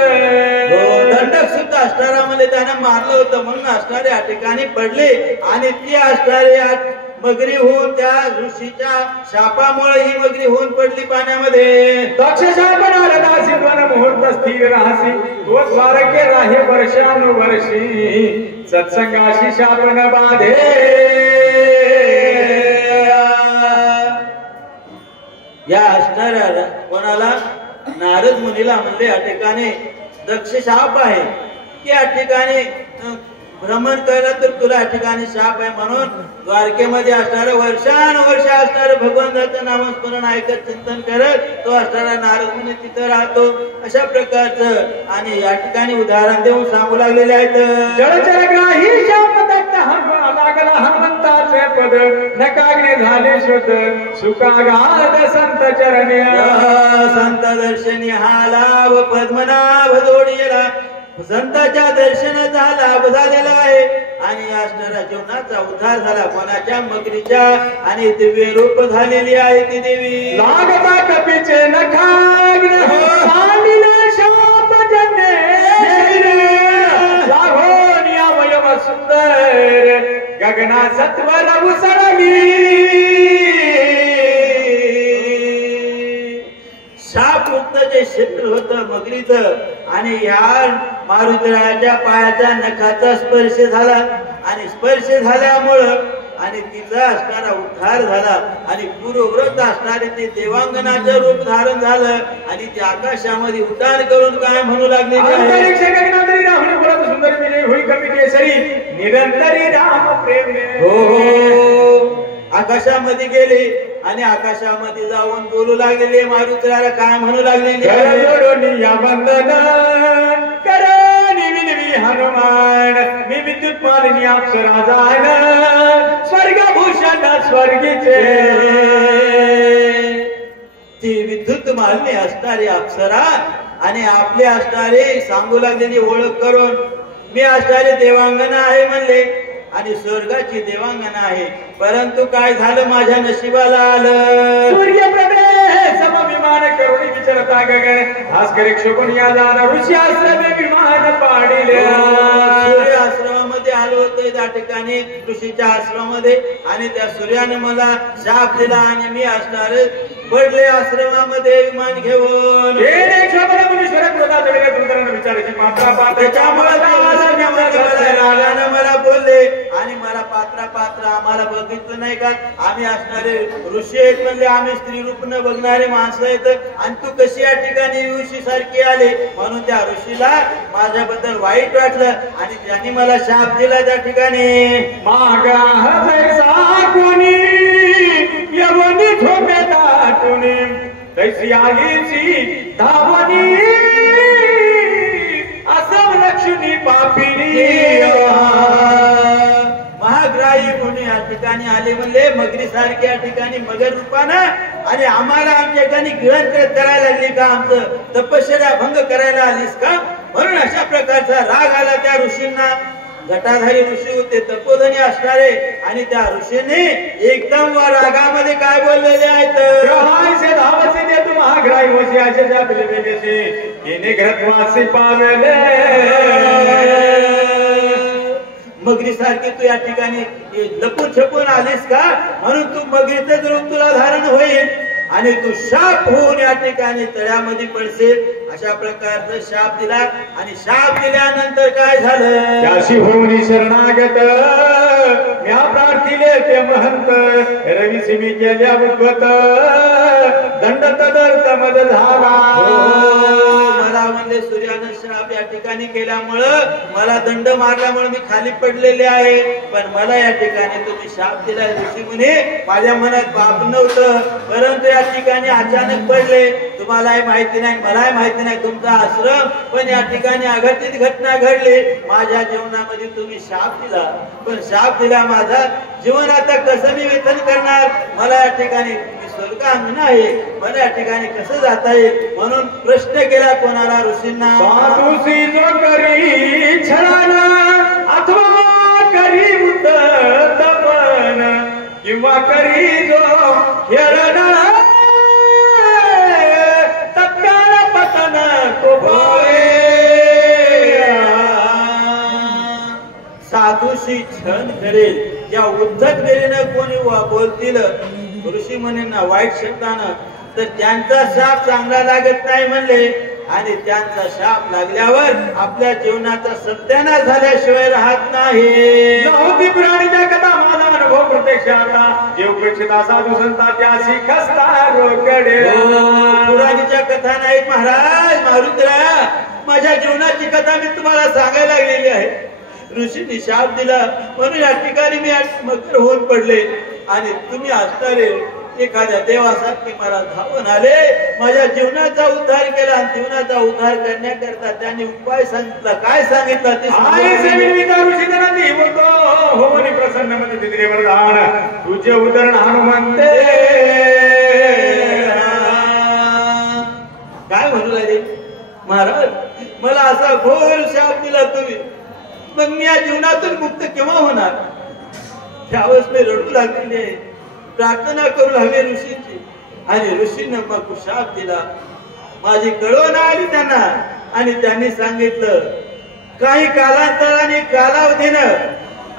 दंडक सुद्धा असणारामध्ये त्याने मारलं होतं म्हणून असणारे या ठिकाणी पडले. आणि ती असणारे मगरी होऊन त्या ऋषीच्या शापामुळे ही मगरी होऊन पडली पाण्यामध्ये. मुहूर्त स्थिर राहसी, तो द्वारके राहे वर्षानुवर्षी, सत्संगाशी शाप न बाधे. या असणाऱ्या कोणाला नारद मुनीला म्हणले या ठिकाणी दक्ष शाप आहे की या ठिकाणी भ्रमण केलं तर तुला या ठिकाणी शाप आहे. म्हणून द्वारकेमध्ये असणारं वर्षानुवर्ष असणारं भगवंताचं नामस्मरण ऐकत चिंतन करत तो असणारा नारद मुनी तिथं राहतो. अशा प्रकारचं आणि या ठिकाणी उदाहरण देऊन सांगू लागलेले आहेत. जळचरग्राही शाप दत्त लागला हनुमंताचे पद नकाग्ने झाले श्रुत सुखागाध संत चरणी संत दर्शनी हा लाभ पद्मनाभ जोडीला संताच्या दर्शनाचा लाभ झालेला आहे आणि असणारा जीवनाचा उद्धार झाला कोणाच्या मगरीच्या आणि दिव्य रूप झालेली आहे ती देवी लागता कपीचे नखाग्न सालिले शाप जन्ने लाभोनी अवयव सुंदर गगना सत्वर उसळली शापमुक्त जे क्षेत्र होतं मगरीचं आणि या मारुतीराजाच्या पायाच्या नखाचा स्पर्श झाला आणि स्पर्श झाल्यामुळं आणि तिचा असणारा उद्धार झाला आणि पूर्वव्रत असणारे ते देवांगनाचं रूप धारण झालं आणि ते आकाशामध्ये उड्डाण करून काय म्हणू लागले सुंदर विजय होई कमी केसरी निरंतरी राम प्रेम हो आकाशामध्ये गेले आणि आकाशामध्ये जाऊन बोलू लागलेले मारुतीला काय म्हणू लागलेले या वंदन करणी विनवी हनुमान मी विद्युत मालिनी अप्सरा जाण स्वर्गभूषण स्वर्गीचे ती विद्युत मालिनी असणारी अप्सरा आणि आपले असणारे सांगू लागलेली ओळख करून मी असणारे देवांगना आहे म्हणले आणि स्वर्गाची देवांगना आहे परंतु काय झालं माझ्या नशिबाला आलं सूर्यप्रभे समविमान करुणी विचरता गगन भास्कर शोभन या जाण ऋषी आश्रमे विमान पाडिले सूर्य आश्रमामध्ये आलो होतो त्या ठिकाणी ऋषीच्या आश्रमामध्ये आणि त्या सूर्याने मला शाप दिला आणि मी असणार पडले आश्रमामध्ये विमान घेऊन रागाने मला बोलले आणि मला पात्र आम्हाला बघितलं नाही का आम्ही असणारे ऋषी आहेत म्हणजे आम्ही स्त्री रूप न बघणारे माणसं आहेत आणि तू कशी या ठिकाणी ऋषी सारखी आले म्हणून त्या ऋषीला माझ्याबद्दल वाईट वाटलं आणि त्यांनी मला शाप दिला त्या ठिकाणी लक्ष्मी पापिनी महाग्राही म्हणून या ठिकाणी आले म्हणले मगरी सारखे या ठिकाणी मगर रूपानं आणि आम्हाला आमच्या ठिकाणी गिळंकृत करायला लागली का आमचं तपश्चर्या भंग करायला आलीस का म्हणून अशा प्रकारचा राग आला त्या ऋषींना घटाधारी ऋषी होते तपोधनी असणारे आणि त्या ऋषीने एकदम रागामध्ये काय बोललेले आहेत महाग्राही वशी घरवासी पावले मगरी सारखी तू या ठिकाणी लपून छपून आलीस का म्हणून तू मगरीचं रूप तुला धारण होईल आणि तू शाप होऊन या ठिकाणी तळ्यामध्ये पडशील अशा प्रकारचा शाप दिला आणि शाप दिल्यानंतर काय झालं त्याशी होऊन शरणागत म्या प्रार्थिले ते महंत रवी सिमी केल्या उद्भत दंड तदर्थ मद झाला मला म्हणजे सूर्यानं शाप या ठिकाणी केल्यामुळं मला दंड मारल्यामुळे मी खाली पडलेले आहे पण मला या ठिकाणी तुम्ही शाप दिला ऋषी मुनी माझ्या मनात पाप नव्हतं परंतु या ठिकाणी अचानक पडले तुम्हालाही माहिती नाही मलाही माहिती नाही तुमचा आश्रम पण या ठिकाणी अघटित घटना घडली माझ्या जीवनामध्ये तुम्ही शाप दिला पण शाप दिला माझा जीवन आता कसं मी वेतन करणार मला या ठिकाणी स्वर्गांगण आहे मला या ठिकाणी कसं जाता येईल म्हणून प्रश्न केला कोणाला ऋषींना साधुसी जो करी छळाना अथवा करी तपन किंवा करी जो खेळणा तत्काळ पतन तो साधूशी छन करेल या उद्धटगिरीनं कोणी बोलतील ऋषी मुनींना वाईट शब्दानं तर त्यांचा शाप चांगला लागत नाही म्हणले आणि त्यांचा शाप लागल्यावर आपल्या जीवनाचा सत्यानाश झाल्याशिवाय राहत नाही नव्हती पुराणीच्या कथा माझा अनुभव प्रत्यक्ष आता जीव प्रेक्षिता साधू संता त्याशी खस्ता रोकडे पुराणीच्या कथा नाहीत महाराज मारुतीला माझ्या जीवनाची कथा मी तुम्हाला सांगायला लागलेली आहे ऋषींनी शाप दिला म्हणून या ठिकाणी मी मकर होऊन पडले आणि तुम्ही असणारे एखाद्या देवासारखे मला धावून आले, माझ्या जीवनाचा उद्धार केला आणि जीवनाचा उद्धार करण्याकरता त्यांनी उपाय सांगितला. काय सांगितला ते प्रसन्न मध्ये दिले वरदान, तुझे उदाहरण हनुमंते. काय म्हणू लागले महाराज, मला असा घोर शाप दिला तुम्ही, मग मी या जीवनातून मुक्त केव्हा होणार? त्यावेळेस मी रडू लागलेले, प्रार्थना करू लागले ऋषींची, आणि ऋषींना मग शाप दिला. माझी कळवण आली त्यांना, आणि त्यांनी सांगितलं काही कालांतराने कालावधीनं,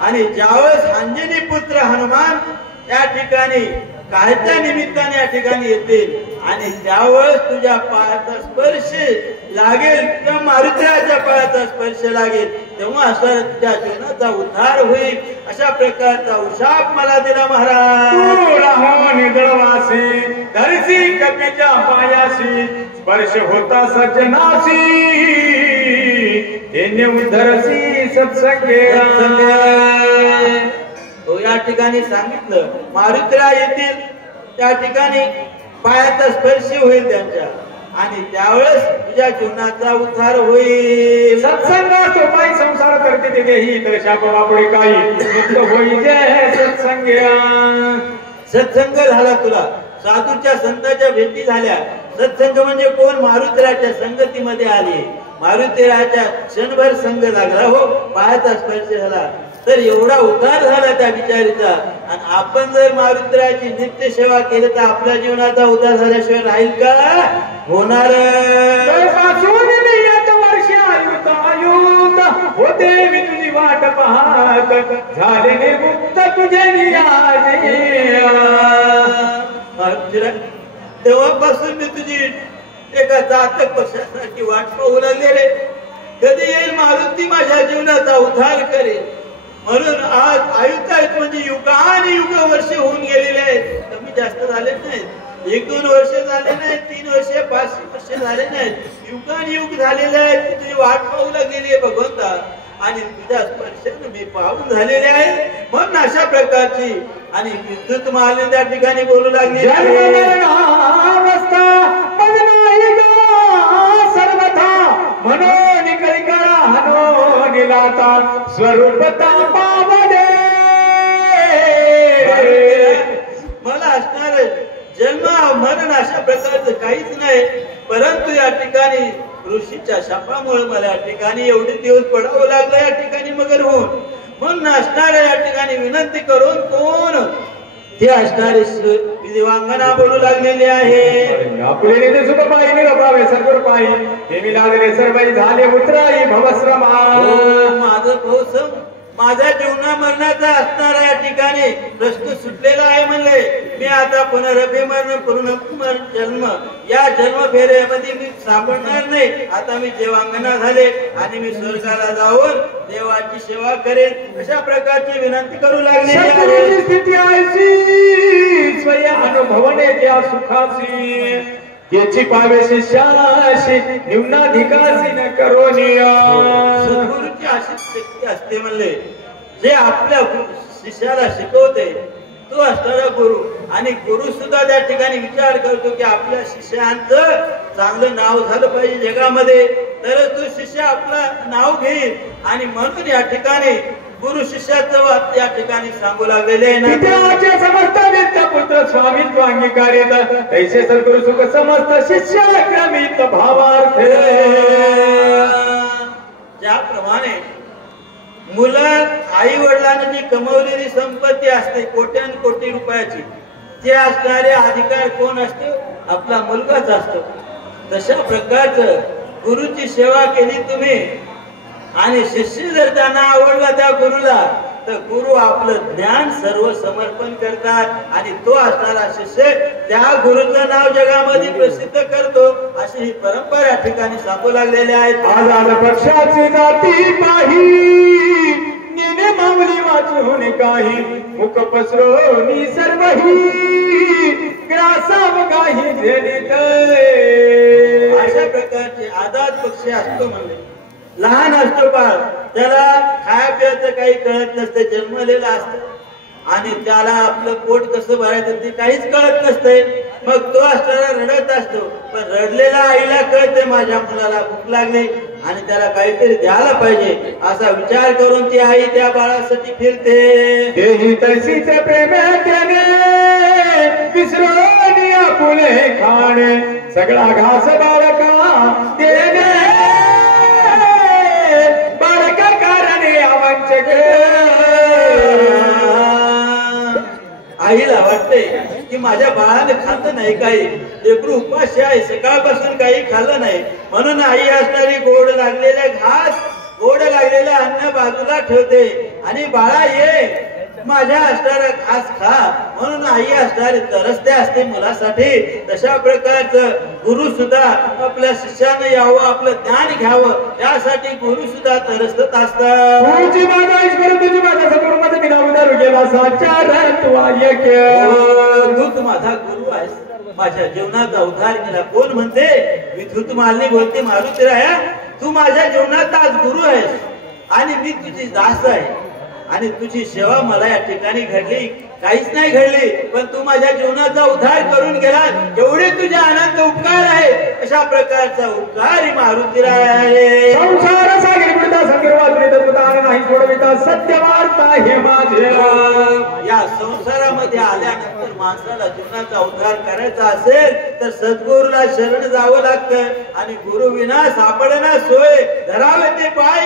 आणि ज्यावेळेस अंजनी पुत्र हनुमान या ठिकाणी कायच्या निमित्ताने या ठिकाणी येतील, आणि त्यावेळेस तुझ्या पायाचा स्पर्श लागेल किंवा मारुतीच्या पायाचा स्पर्श लागेल, तेव्हा असं तुझ्या जीवनाचा उद्धार होईल. अशा प्रकारचा उशाप मला दिला महाराज. निदळवासी धरसी कपीच्या पायाशी स्पर्श होता सज्जनासी, उद्धरसी सत्संगे. तो या ठिकाणी सांगितलं मारुतीला येतील, त्या ठिकाणी पायाचा स्पर्श होईल त्यांच्या, आणि त्यावेळेस तुझ्या जीवनाचा उद्धार होईल. सत्संगा तो काही संसार करते तेही तर शाप वापडे काही मुक्त होई जय सत्संग. सत्संग झाला तुला, साधूच्या संतांच्या भेटी झाल्या. सत्संग म्हणजे कोण? मारुतीराच्या संगतीमध्ये आली, मारुतीराच्या क्षणभर संग लागला, हो पायाचा स्पर्श झाला, तर एवढा उद्धार झाला त्या बिचारीचा. आणि आपण जर मारुतीराची नित्य सेवा केली तर आपल्या जीवनाचा उद्धार झाल्याशिवाय राहील का? होणार. होते मी तुझी वाट पाहत, झाले मुक्त तुझे तेव्हापासून मी तुझी एका जातक पक्षासारखी वाट पाहू लागलेले, कधी येईल मारुती माझ्या जीवनाचा उद्धार करेल. म्हणून आज आयुष्यात म्हणजे युगानुयुग वर्ष होऊन गेलेले आहेत, कमी जास्त झाले नाहीत, 1-2 वर्ष झाले नाहीत, 3 वर्ष 5 वर्ष झाले नाहीत, युगानुयुग झालेले आहेत. तुझी वाट पाहू लागलेली आहे भगवंता, आणि तुझ्या स्पर्शाने मी पाहून झालेले आहे. म्हणून अशा प्रकारची आणि विद्युत महाले त्या ठिकाणी बोलू लागले सर्वथा म्हणून कळिकाळा हनो निलाता स्वरूपता पावडे. मला असणार जन्म मरण अशा प्रकारचं काहीच नाही, परंतु या ठिकाणी ऋषीच्या शापामुळे मला या ठिकाणी एवढे दिवस पडावं लागलं या ठिकाणी मगर होऊन. म्हणून असणाऱ्या या ठिकाणी विनंती करून कोण ते असणारे दिवांगना बोलू लागलेले आहे. आपले सुख पायी निरपावे सर्व पायी हे मी लागले सर्वाई झाले उतराई भवश्रमा. माझं भवसम माझ्या जीवना मरणाचा असणारा या ठिकाणी प्रश्न सुटलेला आहे म्हणले. मी आता पुनरभिमरण पुनर्मरण जन्म या जन्म फेऱ्यामध्ये मी सापडणार नाही. आता मी देवांगना झाले आणि मी स्वर्गाला जाऊन देवाची सेवा करेन अशा प्रकारची विनंती करू लागले. स्थिती आयसी स्वय अनुभवने ज्या सुखासी याची पावे शिष्याशी निम्नाधिकासी न करोनिया. सद्गुरूची अशी शक्ती असते म्हणले, जे आपल्या शिष्याला शिकवते तो असणारा गुरु. आणि गुरु सुद्धा त्या ठिकाणी विचार करतो की आपल्या शिष्यांचं चांगलं नाव झालं पाहिजे जगामध्ये, तर तो शिष्य आपलं नाव घेईल. आणि म्हणून या ठिकाणी गुरु शिष्याचं या ठिकाणी सांगू लागलेले आहे. समस्त व्यक्त पुत्र स्वामित्व अंगीकारित तैसे सद्गुरु सुख समस्त शिष्य क्रमित भावार्थ. ज्याप्रमाणे मुलं आई वडिलांनी जी कमवलेली संपत्ती असते कोट्यान कोटी रुपयाची, ते असणारे अधिकार कोण असतो? आपला मुलगाच असतो. तशा प्रकारचं गुरुची सेवा केली तुम्ही आणि शिष्य जर त्यांना आवडला त्या गुरुला, तर गुरु आपलं ज्ञान सर्व समर्पण करतात आणि तो असणारा शिष्य त्या गुरुचं नाव जगामध्ये प्रसिद्ध करतो. अशी ही परंपरा या ठिकाणी सांगू लागलेले आहेत. आजाद पक्षाची जाती पाही नेने मामली वाचून काही मुख पसरोनी सर्वही ग्रासाव काही झेलित. अशा प्रकारचे आजाद पक्ष असतो म्हणजे लहान असतो बाळ, त्याला खाया पियाचं काही कळत नसतं, जन्मलेला असतं. आणि त्याला आपलं पोट कसं भरायचं ते काहीच कळत नसतंय. मग तो असताना रडत असतो, पण रडलेल्या आईला कळते माझ्या मुलाला भूक लागली आणि त्याला काहीतरी द्यायला पाहिजे असा विचार करून ती आई त्या बाळासाठी फिरते. तेही तशीच प्रेमाने विसरून फुले खाणे सगळा घास बाळका देणे बाळका कारणे अवंचक. आईला वाटते की माझ्या बाळाने खाल्लं नाही काही, लेकरू उपाशी आहे, सकाळपासून काही खाल्लं नाही, म्हणून आई असणारी गोड लागलेले घास गोड लागलेलं अन्न बाजूला ठेवते आणि बाळा ये माझ्या असणारा घास खा म्हणून आई असणारी तरसते असते मुलासाठी. तशा प्रकारचं गुरु सुद्धा आपल्या शिष्यानं यावं, आपलं ज्ञान घ्यावं यासाठी गुरु सुद्धा तरसत असतात. तुझी माझा ईश्वर तुझी माझा सगुरुमध्ये बिना उदारू गेला साचार तू ऐक. तूच माझा गुरु आहेस, माझ्या जीवनाचा उद्धार केला. कोण म्हणते मी धूत मालनी बोलते मारुतीराया, तू माझ्या जीवनाचा आज गुरु आहेस आणि मी तुझी दास आहे आणि तुझी सेवा मला या ठिकाणी घडली काहीच नाही घडली, पण तू माझ्या जीवनाचा उद्धार करून गेला. एवढे तुझे आनंद उपकार आहे, अशा प्रकारचा उपकार मारुतीराय आहे. संसार सागर पडता संगीत नाही सोडविता सत्य वार्ता हे माझे. या संसारामध्ये आल्यानंतर माणसाला जीवनाचा उद्धार करायचा असेल तर सद्गुरूला शरण जावं लागतं आणि गुरु विना सापडना सोय धरावे ते पाय.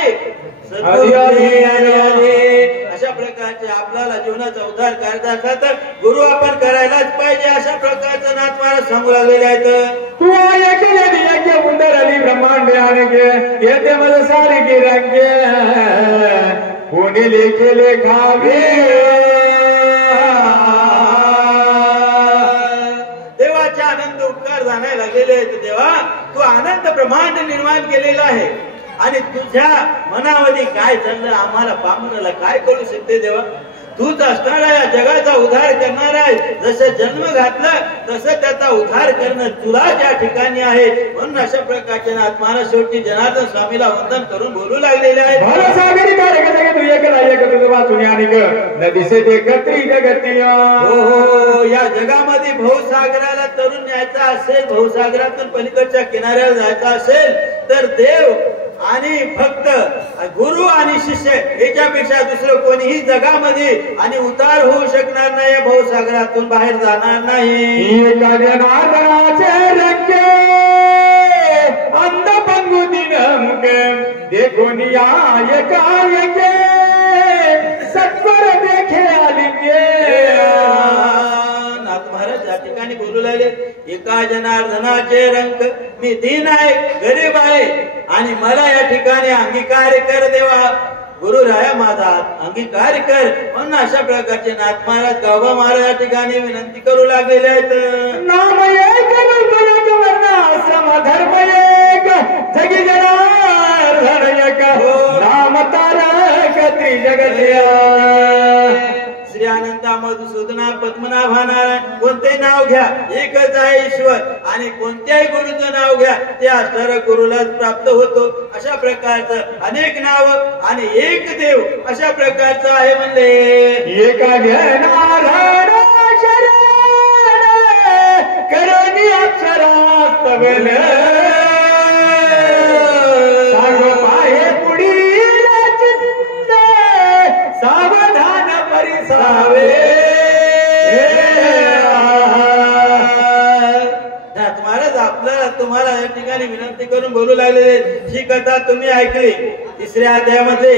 अशा प्रकारचे आपल्याला जीवनाचा उद्धार करायचा असला तर गुरु आपण करायलाच पाहिजे, अशा प्रकारचं नाथ महाराज सांगू लागलेले आहेत. तू ऐकले उंदर आली ब्रह्मांड आणगे येते मला सारी गिरंगे कोणी लेखे लेखावे. देवाचे आनंद उपकार जाणायला लागलेले आहेत. देवा तू आनंद ब्रह्मांड निर्माण केलेला आहे आणि तुझ्या मनामध्ये काय चाललं आम्हाला पामराला काय करू शकते देवा. तूच असणारा या जगाचा उद्धार करणार आहे. जसं जन्म घातलं तसं त्याचा उद्धार करणं तुला त्या ठिकाणी आहे. म्हणून अशा प्रकारचे नाथ महाराज शेवटी जनार्दन स्वामीला वंदन करून बोलू लागलेले आहेत. हो या जगामध्ये भवसागराला तरुण न्यायचा असेल, भवसागरातून पलीकडच्या किनाऱ्याला जायचा असेल तर देव आणि फक्त गुरु आणि शिष्य याच्यापेक्षा दुसरं कोणीही जगामध्ये आणि उतार होऊ शकणार नाही, भवसागरातून बाहेर जाणार नाही. अंध पंगु दिन देखून सत्वर देखे आलिंगे. नाथ महाराज या ठिकाणी बोलू लागले, एका जनार्दनाचे रंग मी दीन आहे, गरीब आहे आणि मला या ठिकाणी अंगीकार कर देवा. गुरु राया माझा अंगीकार कर. म्हणून अशा प्रकारचे नाथ महाराज गावबा महाराज या ठिकाणी विनंती करू लागलेले आहेत. नाम एक आश्रम धर्म एक जगी जनार्दन एक नाम तारक त्रिजगत. श्री अनंता मधुसूदना पद्मनाभा नारायण कोणते नाव घ्या एकच आहे ईश्वर आणि कोणत्याही गुरुचं नाव घ्या ते असणारा गुरुलाच प्राप्त होतो. अशा प्रकारचं अनेक नाव आणि एक देव अशा प्रकारचं आहे म्हणले. एका नारायण शरण करणी अक्षरास्तबल सांग पाहे पुढील चित्त सावधान परिसावे. महाराज आपल्याला तुम्हाला या ठिकाणी विनंती करून बोलू लागलेले. ही कथा तुम्ही ऐकली 3ऱ्या अध्यायामध्ये,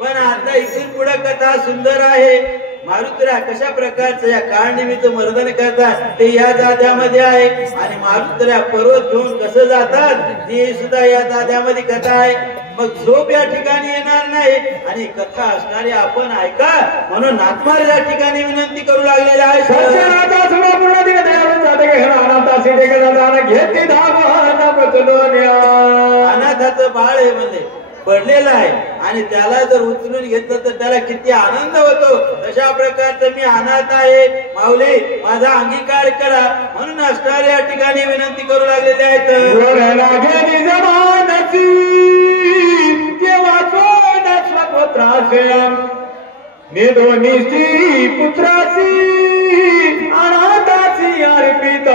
पण आता इथून पुढे कथा सुंदर आहे. मारुतीरा कशा प्रकारचं या काळनिमित्त मर्दन करतात ते या जाद्यामध्ये आहे आणि मारुतीरा पर्वत घेऊन कसं जातात ती सुद्धा या जाद्यामध्ये कथा आहे. मग झोप या ठिकाणी येणार नाही आणि कथा असणारी आपण ऐका म्हणून नाथमार या ठिकाणी विनंती करू लागलेले आहे. अनाथाचं बाळ आहे म्हणजे पडलेला आहे आणि त्याला जर उचलून घेतलं तर त्याला किती आनंद होतो. तशा प्रकारचं मी अनाथ आहे माऊली माझा अंगीकार करा म्हणून असणारे या ठिकाणी विनंती करू लागलेले आहेत. निधोनिशी पुत्रासी अनाथासी अर्पित.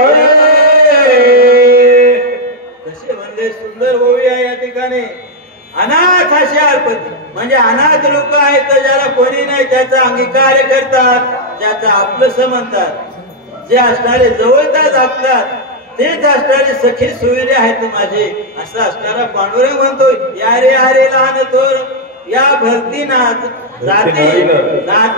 कसे म्हणले सुंदर ओवी आहे या ठिकाणी. अनाथ असे अर्पण म्हणजे अनाथ लोक आहेत ज्याला कोणी नाही त्याचा अंगीकार करतात, त्याचं आपलं म्हणतात, जे असणारे जवळतात आपतात तेच असणारे सखी सोयरे आहेत माझे असं असणारा पांडुरंग म्हणतो. या रे लहान थोर या भक्ती नाथ जाती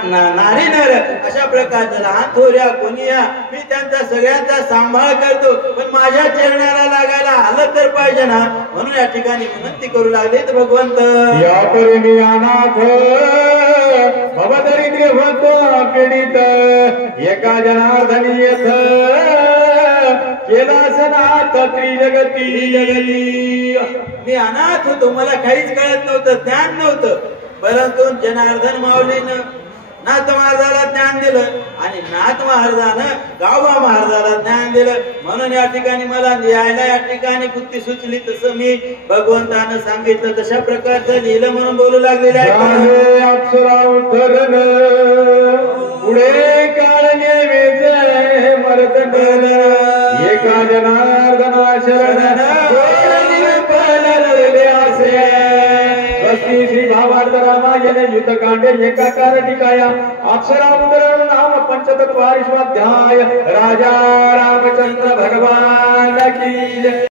नारी नर अशा प्रकारचं लहान थोऱ्या कोणी या मी त्यांचा सगळ्यांचा सांभाळ करतो, पण माझ्या चरणाला लागायला आलं तर पाहिजे ना, म्हणून या ठिकाणी विनंती करू लागले भगवंत. या मी अनाथ भवदरिद्र्य होतो पीडित एका जनार्दनी येथ केला सनाथ त्रिजगती. मी अनाथ होतो, मला काहीच कळत नव्हतं, ज्ञान नव्हतं, परंतु जनार्दन माऊलीनं नाथ महाराजाला ज्ञान दिलं आणि नाथ महाराजानं गावबा महाराजाला ज्ञान दिलं, म्हणून या ठिकाणी मला लिहायला या ठिकाणी बुद्धी सुचली. तसं मी भगवंतानं सांगितलं तशा प्रकारचं लिहिलं म्हणून बोलू लागलेलं आहे. अप्सरा उठरण पुढे काळने वेज मरत एका जनार्दना शरण श्री भावार्थ रामायण युद्धकांडे एकाकार टिकाया अप्सरा उदरण नाम पंचतत्वारिष्वाध्याय राजा रामचंद्र भगवान की.